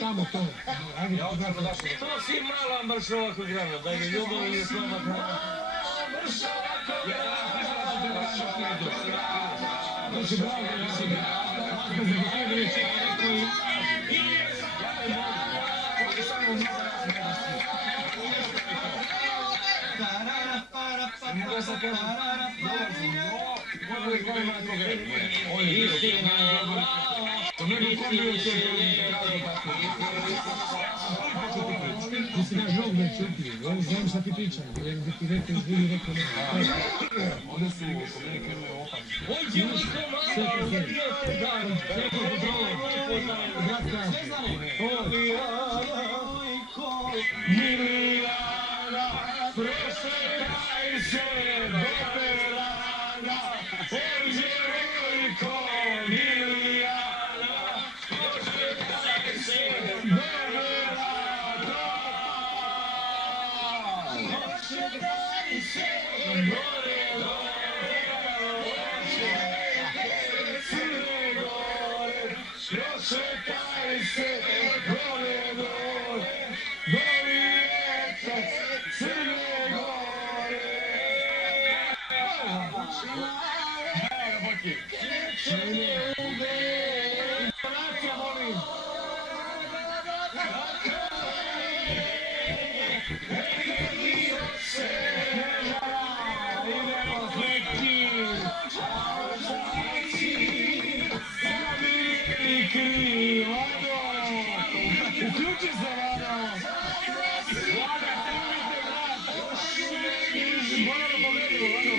Samo to. To si mala mršova kod grana, da je ljubav ili slova grana. Znači, bravo, ti si naš rog ne čuti, znam šta ti pričam, jer bi ti rekao izbili rekao ne. One su Amerike imaju opasne. Sve to sve. Sve to kontrole. Brat kaže. Milijana, prošetaj se do Berana, Ođevojko, Milijana, prošetaj se do Berana, prošetaj se gore, Crne Gore, prošetaj se gore, Dovijete, Crne Gore. Intonacija, molim. Idemo s nekim. Zamiliki, Vado. Uključi se, Vado. Vlada, trebite, brat. Moramo pogledati, Vado.